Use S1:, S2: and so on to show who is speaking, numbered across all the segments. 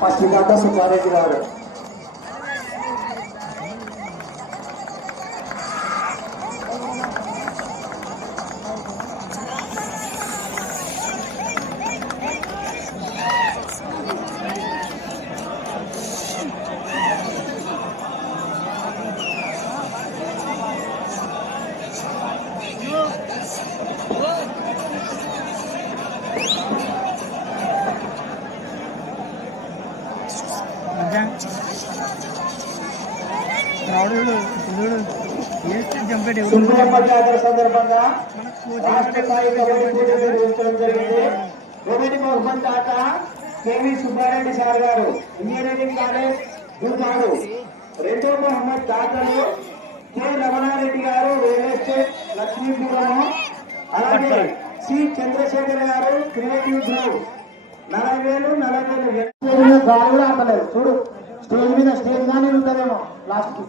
S1: పచ్చిదాత సుబ్బారెడ్డి గారు. సందర్భంగా రాష్ట్ర స్థాయి జరిగింది బహుమతి దాత కేవి సుబ్బారెడ్డి సార్ గారు ఇంజనీరింగ్ కాలేజ్ గురునాడు రెండో బహుమతి దాతలు కె రమణారెడ్డి గారు రియల్ ఎస్టేట్ లక్ష్మీపురం అలాగే సి చంద్రశేఖర్ గారు క్రియేటివ్ గ్రూప్ నలభై వేలు నలభై వేలు. గాలి కూడా ఆపలేదు. చూడు స్టేజ్ మీద స్టేజ్ గానే ఉంటుందేమో. లాస్ట్కి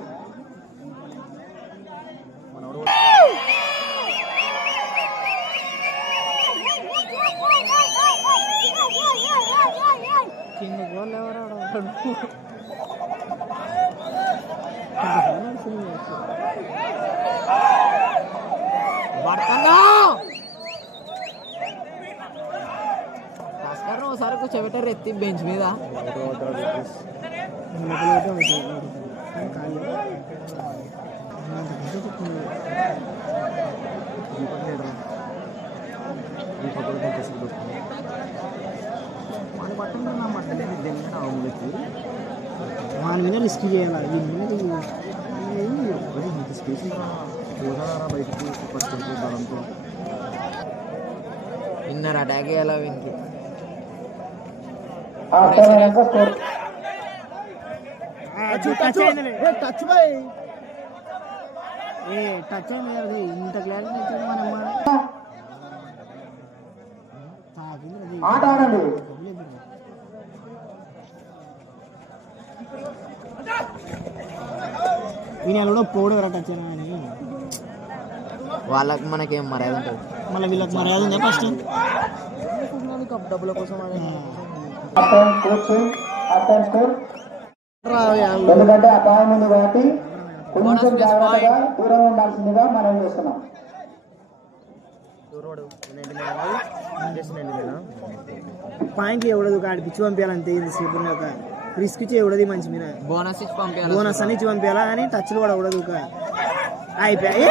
S2: భాస్కర్ ఒకసారి కూర్చోబెట్టారు ఎత్తి బెంచ్ మీద.
S3: వాని మీద రిస్క్ చేయాలి వీని మీద
S2: ఇన్నర్ అటాక్ చేయాలి వీనికి
S1: అటాక్ తర్వాత స్కోర్
S3: టచ్ అయింది. టచ్ బాయ్ ఏ టచ్ ఇంత క్లారిటీ మన అమ్మ
S1: ఆట ఆడండి.
S3: కూడా పోడు ఎవరా టచ్ అయినా అని
S2: వాళ్ళకి మనకేం మర్యాద ఉంటుంది?
S3: మళ్ళీ వీళ్ళకి మర్యాద ఉందా ఫస్ట్
S2: డబ్బుల కోసం
S1: అర్థం స్కోర్ ఎందుకంటే అపాయం ఉంది కాబట్టి కొంచెం జాగ్రత్తగా దూరం ఉండాల్సిందిగా మనం చేస్తున్నాం.
S3: పాయింట్లు ఎవడదు కాడి పిచ్చి పంపించాలంతే ఇది సేపు ఒక రిస్క్ ఇచ్చి మంచి మీద?
S2: బోనస్ ఇచ్చి పంపించాలి
S3: బోనస్ అని ఇచ్చి పంపించాలా కానీ టచ్లు కూడా ఎవడదు అయిపోయాయి